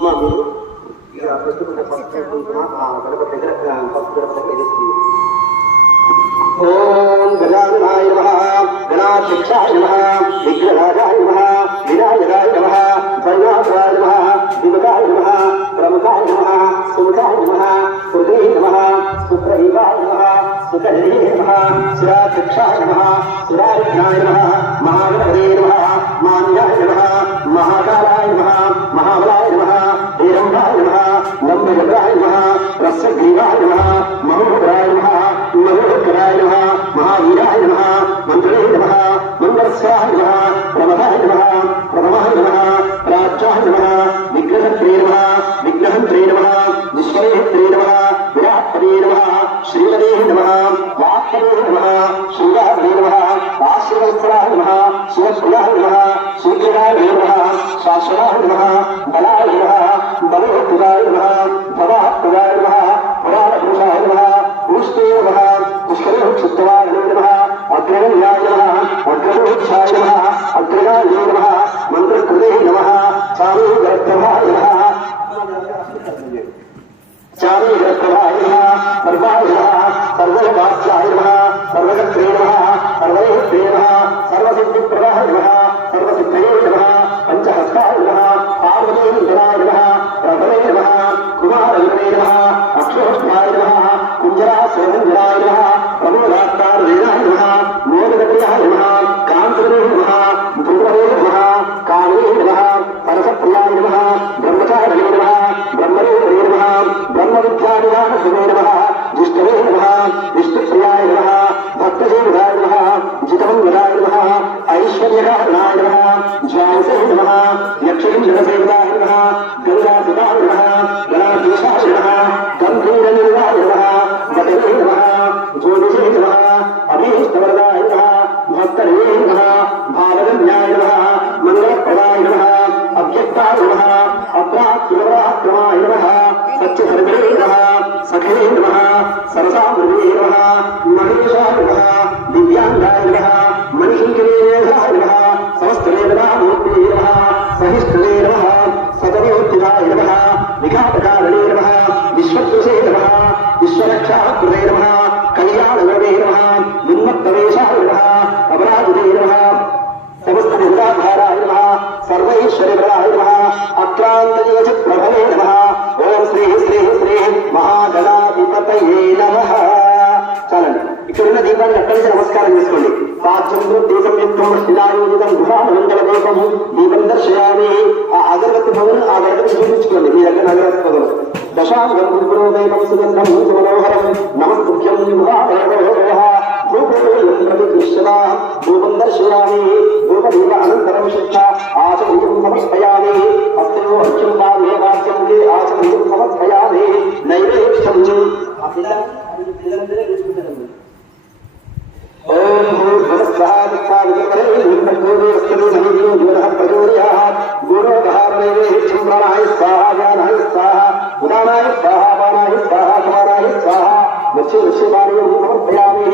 అమ్మా మీరు ఇక పెట్టుకున్న ఫస్ట్ గణపతి దగ్గర ఫస్ట్ గణపతి ఓం గజాననాయ నమః గణాధ్యక్షాయ నమః విఘ్నరాజాయ నమః వినాయకాయ నమః ధర్మాధరాయ నమః దివకాయ నమః ప్రముఖాయ నమః సుముఖాయ నమః హృదయ నమః సుప్రహీతాయ నమః సుఖనిధే నమః సురాధ్యక్షాయ నమః సురాజ్ఞాయ నమః మహాగణపతే నమః మాన్యాయ నమః మహాకాలాయ నమః మహాబలాయ నమః వీరంభాయ నమః లంబగద్రాయ నమః రస్యగ్రీవాయ నమః మహోగ్రాయ నమః మహోగ్రాయ నమః మహావీరాయ నమః మంత్రే నమః మంగళస్వాయ నమః ప్రమదాయ నమః ప్రథమాయ నమః రాజ్యాయ నమః విగ్రహత్రే నమః విగ్రహంత్రే నమః విశ్వరేత్రే నమః విరాట్పదే నమః శ్రీవదే నమః వాక్పదే నమః శృంగారే నమః ఆశ్రవత్సరాయ నమః శివప్రియాయ నమః శీఘ్రాయ నమః శాశ్వతాయ నమః బలాయ నమః బలోత్పదాయ నమః భవాత్పదాయ నమః పురాణపురుషాయ నమః పూష్టే నమః పుష్కరక్షిత్తవాయ నమః అగ్రగణ్యాయ నమః అగ్రమోక్షాయ నమః అగ్రగాయ నమః మంత్రకృతే నమః చారుగర్భాయ నమః చారుగర్భాయ నమః సర్వాయ నమః సర్వోపాస్యాయ నమః సర్వగత్రే నమః సర్వైత్రే నమః సర్వసిద్ధిప్రదాయ నమః సర్వసిద్ధయే నమః పంచహస్తాయ నమః పార్వతీంద్రాయ నమః ప్రభవే నమః కుమారగుణే నమః అక్షోష్ఠాయ నమః కుంజరాసురంజనాయ నమః ప్రమోదాత్తారుణాయ నమః మోదగప్రియాయ నమః కాంతవే నమః ధ్రువే నమః కాళే నమః పరసప్రియాయ నమః బ్రహ్మచార్యే నమః బ్రహ్మరేంద్రే నమః బ్రహ్మవిద్యానివాసనే నమః జిష్ణవే నమః విష్ణుప్రియాయ నమః భక్తజీవితాయ నమః జితమంగళాయ నమః ఐశ్వర్యకారణాయ నమః జ్వాంసే నమః యక్షేంద్రసేవితాయ నమః గంగాసుతాయ నమః గణాధీశాయ నమః గంభీరనిర్వాయ నమః వటవే నమః జ్యోతిషే నమః అభీష్టవరదాయ నమః భక్తరే నమః భావగమ్యాయ నమః మంగళప్రదాయ నమః అవ్యక్తాయ నమః అప్రాప్యవరాక్రమాయ నమః సత్యధర్మే నమః సఖే నమః సరసామృతే నమః మహేశాయ నమః దివ్యాంగాయ నమః మణిశంకరేధాయ నమః సమస్తవేదనామూర్తే నమః సహిష్ణులే నమః సదయోత్తిదాయ నమః విఘాతకారణే నమః విశ్వదృశే నమః విశ్వరక్షాకృతే నమః కళ్యాణగణే నమః విన్మత్తవేశాయ నమః అపరాజితే నమః సమస్త నిరాధారాయ నమః సర్వైశ్వర్యప్రదాయ నమః అక్రాంతయోజప్రభవే నమః ఓం శ్రీ శ్రీ శ్రీ మహాగణాధిపతయే నమః. చాలండి, ఇక్కడున్న దీపాన్ని అక్కడి నుంచి నమస్కారం చేసుకోండి. పాఠ్యం గుహామంగళదీపం దీపం దర్శయామి. ఆ అగరబత్తి భవన్ ఆ గడపని చూపించుకోండి మీ దగ్గర అగరబత్తి భవన్. దశాంగం పురోదైవం సుగంధం మనోహరం నమస్తుభ్యం ధూపం దర్శయామి. ధూపదీప అనంతరం శిక్ష ఆచమయం సమర్పయామి. హస్తయో అర్ఘ్యం పాదే వాక్యం ఆచమయం సమర్పయామి. నైవేద్యం ఓం ప్రాణాయ స్వాహ జ్ఞానాయ స్వాహ ఉదానాయ స్వాహ పానాయ స్వాహ సమానాయ స్వాహ లక్ష్మీపాణి సమర్పయామి.